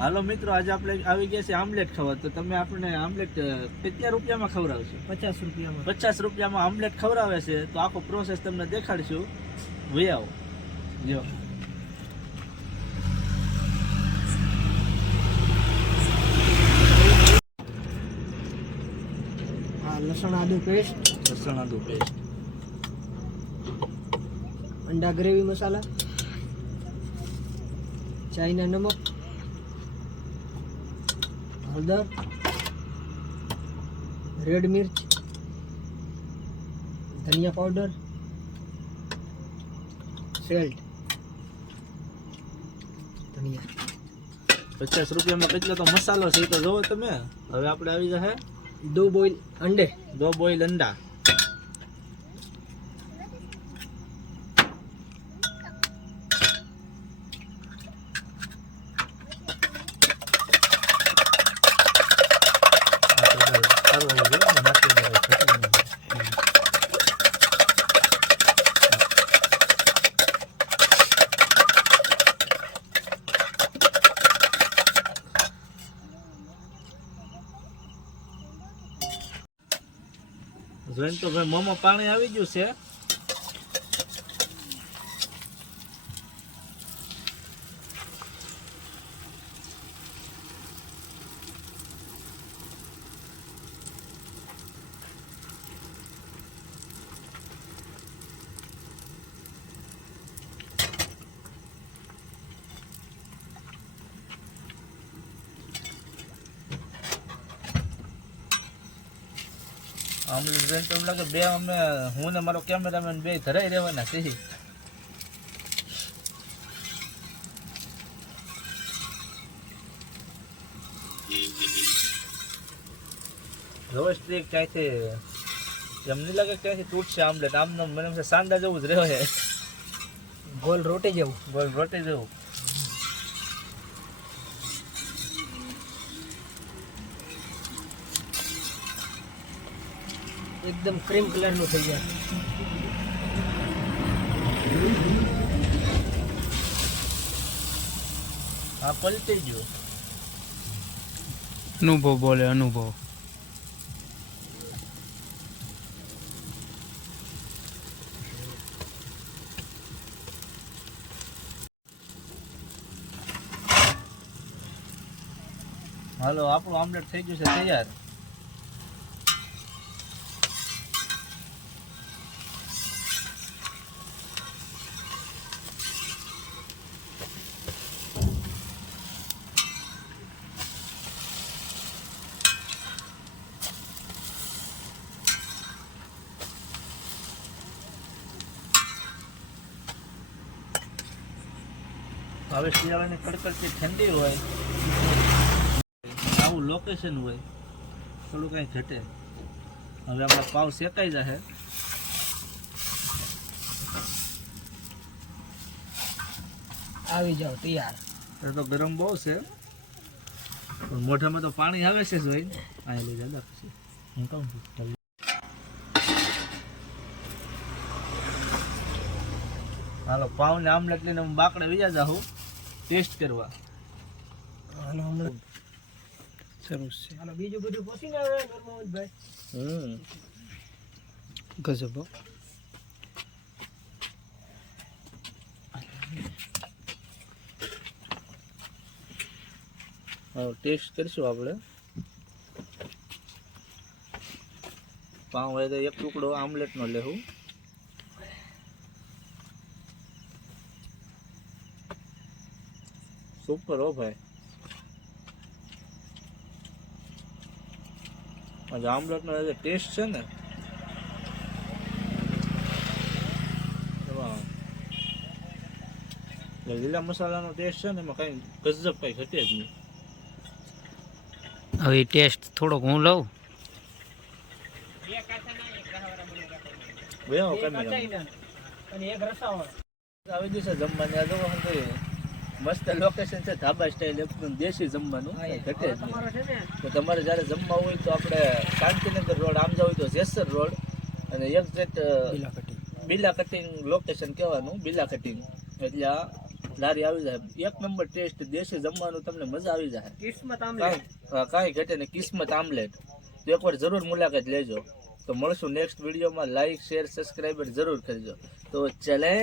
હાલો મિત્રો આજે આપણે આવી ગયા છે આમલેટ ખાવા. તો તમે આપણે આમલેટ કેટલા રૂપિયામાં ખવડાવશો? પચાસ રૂપિયામાં. પચાસ રૂપિયામાં આમલેટ ખવડાવે છે તો આખો પ્રોસેસ તમને દેખાડશું. આવો. જો લસણ આદુ પેસ્ટ લસણ આદુ પેસ્ટ અંડા ગ્રેવી મસાલા. ચાઈના નમક. હળદર રેડ મિર્ચ ધનિયા પાવડર સેલ્ટ ધનિયા. પચાસ રૂપિયામાં કેટલો તો મસાલો છે તો જોવો તમે. હવે આપણે આવી જશે. દો બોઇલ અંડે. દો બોઇલ અંડા. જોઈને તો ભાઈ મોમાં પાણી આવી ગયું છે. આમલેટ જોઈને તો લાગે બે અમે હું ને મારો કેમેરામેન બે ધરાઈ રહેવાના છે. રોજ સ્ટ્રીક ક્યાંયથી એમ નહીં લાગે ક્યાંયથી તૂટશે આમલેટ. આમ મને સાંડા જેવું જ રહ્યો છે ગોલ રોટી જેવું. ગોલ રોટી જેવું. એકદમ ક્રીમ કલરનું થઈ જાય. હા પલટી ગયું. અનુભવ બોલે અનુભવ. હાલો આપણું આમલેટ થઈ ગયું છે તૈયાર? હવે શિયાળાની કડકડતી ઠંડી હોય આવું લોકેશન હોય થોડું કાંઈ ઘટે. હવે આપણા પાવ શેકાઈ જશે આવી જાવ તૈયાર. એ તો ગરમ બહુ છે. પણ મોઢામાં તો પાણી આવે છે જોઈ આ લઈ દાદા પછી. હું કહું છું હાલો પાવને આમલેટ લઈને હું બાકડે બીજા જાઉં. ટેસ્ટ કરવા. હાલો હમણાં સરસ છે. હાલો બીજું બધું પોસીને આવે નરમોહનભાઈ હમ. ગજબ હા. ટેસ્ટ કરીશું આપણે. પાઉં હોય તો એક ટુકડો આમલેટનો લેવું સુપર હો ભાઈ. આજે આમલેટનો જે ટેસ્ટ છે ને. લીલા મસાલાનો ટેસ્ટ છે ને એમાં કાંઈ ગજબ કાંઈ ઘટે જ નહીં. હવે ટેસ્ટ થોડોક હું લઉં. બે એક કેમેરા અને એક રસાવાળો. આવી ગયું જમવાની. આ શું કરીએ મસ્ત લોકેશન છે ધાબા સ્ટાઈલ એકદમ દેશી જમવાનું ઘટે જ નહીં. તો તમારે જ્યારે જમવા હોય તો આપણે શાંતિનગર રોડ આમ જવું હોય તો જેસર રોડ અને એક્ઝેક્ટ બિલા કટિંગ. લોકેશન કહેવાનું બિલા કટિંગ. એટલે આ લારી આવી જાય. એક નંબર ટેસ્ટ દેશી જમવાનું તમને મજા આવી જાય. કિસ્મત કાંઈ હા, કાંઈ ઘટે ને કિસ્મત આમલેટ. તો એકવાર જરૂર મુલાકાત લેજો. તો મળશું નેક્સ્ટ વિડીયોમાં લાઈક શેર સબસ્ક્રાઈબર જરૂર કરજો. તો ચલે!